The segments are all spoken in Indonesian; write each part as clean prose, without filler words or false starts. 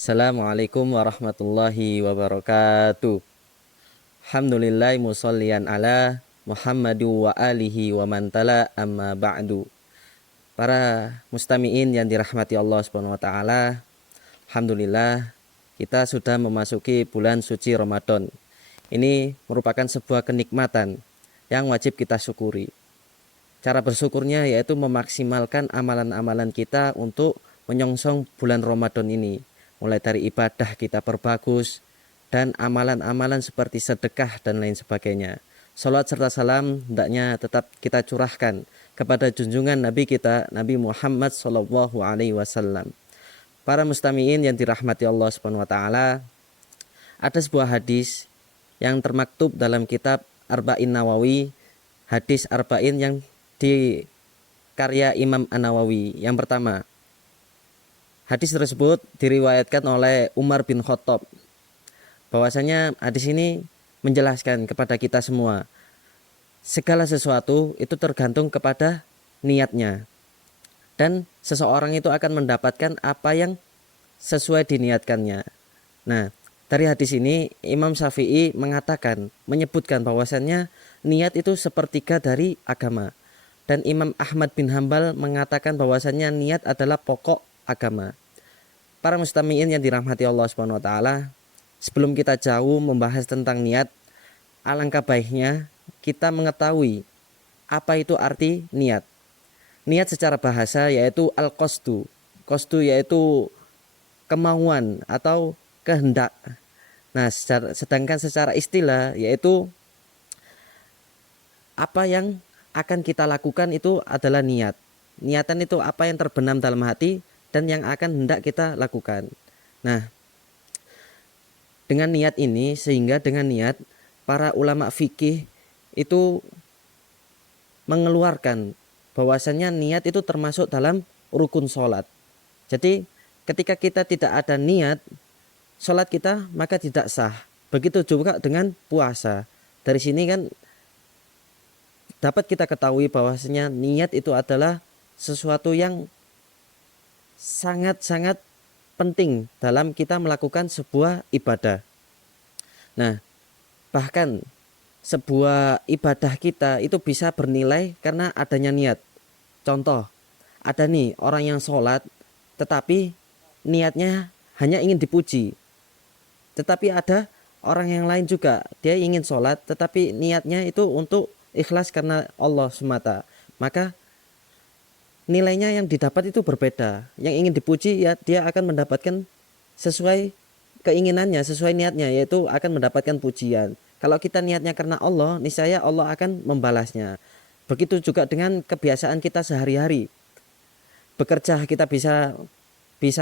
Assalamualaikum warahmatullahi wabarakatuh. Alhamdulillah musollian ala Muhammadu wa alihi wa mantala amma ba'du. Para mustami'in yang dirahmati Allah Subhanahu wa taala, alhamdulillah kita sudah memasuki bulan suci Ramadan. Ini merupakan sebuah kenikmatan yang wajib kita syukuri. Cara bersyukurnya yaitu memaksimalkan amalan-amalan kita untuk menyongsong bulan Ramadan ini. Mulai dari ibadah kita perbagus dan amalan-amalan seperti sedekah dan lain sebagainya. Salat serta salam hendaknya tetap kita curahkan kepada junjungan Nabi kita, Nabi Muhammad SAW. Para mustami'in yang dirahmati Allah Subhanahu wa taala, ada sebuah hadis yang termaktub dalam kitab Arba'in Nawawi, hadis Arba'in yang di karya Imam An-Nawawi. Yang pertama, hadis tersebut diriwayatkan oleh Umar bin Khattab. Bahwasanya hadis ini menjelaskan kepada kita semua, segala sesuatu itu tergantung kepada niatnya. Dan seseorang itu akan mendapatkan apa yang sesuai diniatkannya. Nah, dari hadis ini Imam Syafi'i menyebutkan bahwasannya niat itu sepertiga dari agama. Dan Imam Ahmad bin Hambal mengatakan bahwasannya niat adalah pokok agama. Para mustami'in yang dirahmati Allah Subhanahu wa taala, sebelum kita jauh membahas tentang niat, alangkah baiknya kita mengetahui apa itu arti niat. Niat secara bahasa yaitu al-qasdu. Qasdu yaitu kemauan atau kehendak. Nah, sedangkan secara istilah yaitu apa yang akan kita lakukan itu adalah niat. Niatan itu apa yang terbenam dalam hati dan yang akan hendak kita lakukan. Nah, dengan niat ini, sehingga dengan niat para ulama fikih itu mengeluarkan bahwasannya niat itu termasuk dalam rukun sholat. Jadi ketika kita tidak ada niat, sholat kita maka tidak sah. Begitu juga dengan puasa. Dari sini kan dapat kita ketahui bahwasanya niat itu adalah sesuatu yang sangat-sangat penting dalam kita melakukan sebuah ibadah. Nah, bahkan sebuah ibadah kita itu bisa bernilai karena adanya niat. Contoh, ada nih orang yang sholat tetapi niatnya hanya ingin dipuji. Tetapi ada orang yang lain juga, dia ingin sholat tetapi niatnya itu untuk ikhlas karena Allah semata. Maka nilainya yang didapat itu berbeda. Yang ingin dipuji ya dia akan mendapatkan sesuai keinginannya, sesuai niatnya, yaitu akan mendapatkan pujian. Kalau kita niatnya karena Allah, niscaya Allah akan membalasnya. Begitu juga dengan kebiasaan kita sehari-hari. Bekerja kita bisa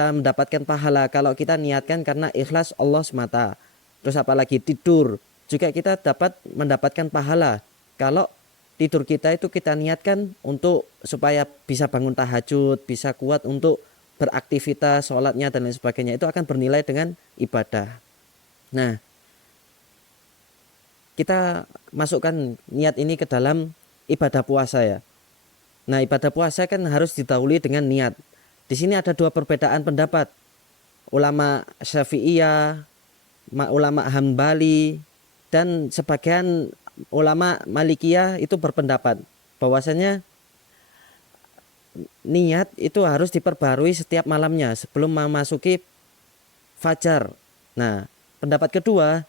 mendapatkan pahala kalau kita niatkan karena ikhlas Allah semata. Terus apalagi tidur juga kita dapat mendapatkan pahala kalau tidur kita itu kita niatkan untuk supaya bisa bangun tahajud, bisa kuat untuk beraktivitas, sholatnya dan lain sebagainya, itu akan bernilai dengan ibadah. Nah, kita masukkan niat ini ke dalam ibadah puasa ya. Nah, ibadah puasa kan harus didahului dengan niat. Di sini ada dua perbedaan pendapat. Ulama Syafi'iyah, ulama Hambali, dan sebagian ulama Malikiyah itu berpendapat bahwasanya niat itu harus diperbarui setiap malamnya sebelum memasuki fajar. Nah, pendapat kedua,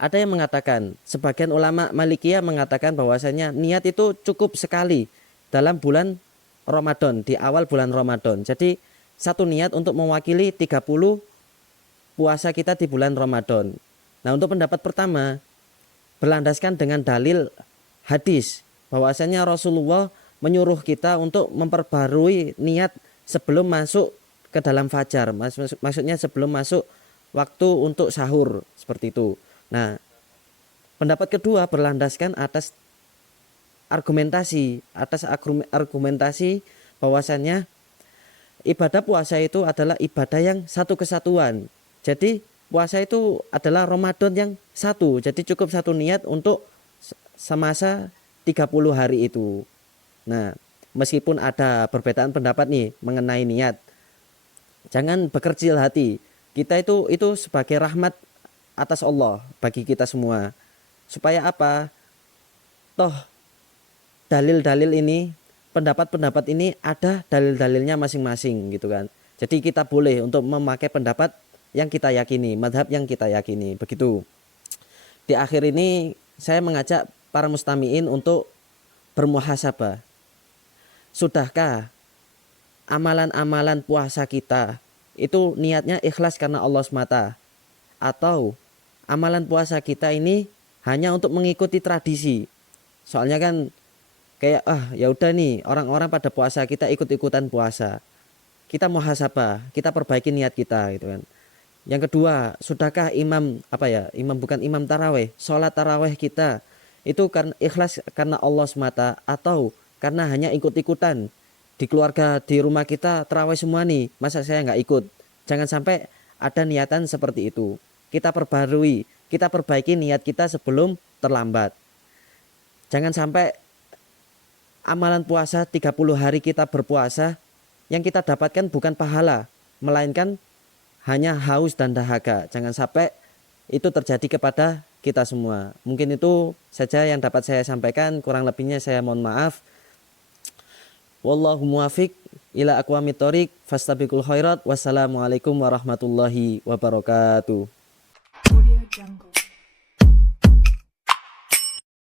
ada yang mengatakan, sebagian ulama Malikiyah mengatakan bahwasanya niat itu cukup sekali dalam bulan Ramadan, di awal bulan Ramadan. Jadi satu niat untuk mewakili 30 puasa kita di bulan Ramadan. Nah, untuk pendapat pertama berlandaskan dengan dalil hadis bahwasanya Rasulullah menyuruh kita untuk memperbarui niat sebelum masuk ke dalam fajar. Maksudnya sebelum masuk waktu untuk sahur, seperti itu. Nah, pendapat kedua berlandaskan atas argumentasi bahwasanya ibadah puasa itu adalah ibadah yang satu kesatuan. Jadi puasa itu adalah Ramadan yang satu. Jadi cukup satu niat untuk semasa 30 hari itu. Nah, meskipun ada perbedaan pendapat nih mengenai niat. Jangan berkecil hati. Kita itu sebagai rahmat atas Allah bagi kita semua. Supaya apa? Toh dalil-dalil ini, pendapat-pendapat ini ada dalil-dalilnya masing-masing gitu kan. Jadi kita boleh untuk memakai pendapat yang kita yakini, madhab yang kita yakini. Begitu. Di akhir ini saya mengajak para mustamiin untuk bermuhasabah. Sudahkah amalan-amalan puasa kita itu niatnya ikhlas karena Allah semata, atau amalan puasa kita ini hanya untuk mengikuti tradisi? Soalnya kan kayak ya udah nih orang-orang pada puasa kita ikut-ikutan puasa. Kita muhasabah, kita perbaiki niat kita gitu kan. Yang kedua, sudahkah imam taraweh, sholat taraweh kita itu kan ikhlas karena Allah semata, atau karena hanya ikut-ikutan? Di keluarga, di rumah kita taraweh semua nih, masa saya nggak ikut? Jangan sampai ada niatan seperti itu. Kita perbarui, kita perbaiki niat kita sebelum terlambat. Jangan sampai amalan puasa 30 hari kita berpuasa, yang kita dapatkan bukan pahala, melainkan hanya haus dan dahaga. Jangan sampai itu terjadi kepada kita semua. Mungkin itu saja yang dapat saya sampaikan, kurang lebihnya saya mohon maaf. Wallahu muwafiq ila aqwamit thoriq, fastabiqul khairat. Wassalamualaikum warahmatullahi wabarakatuh.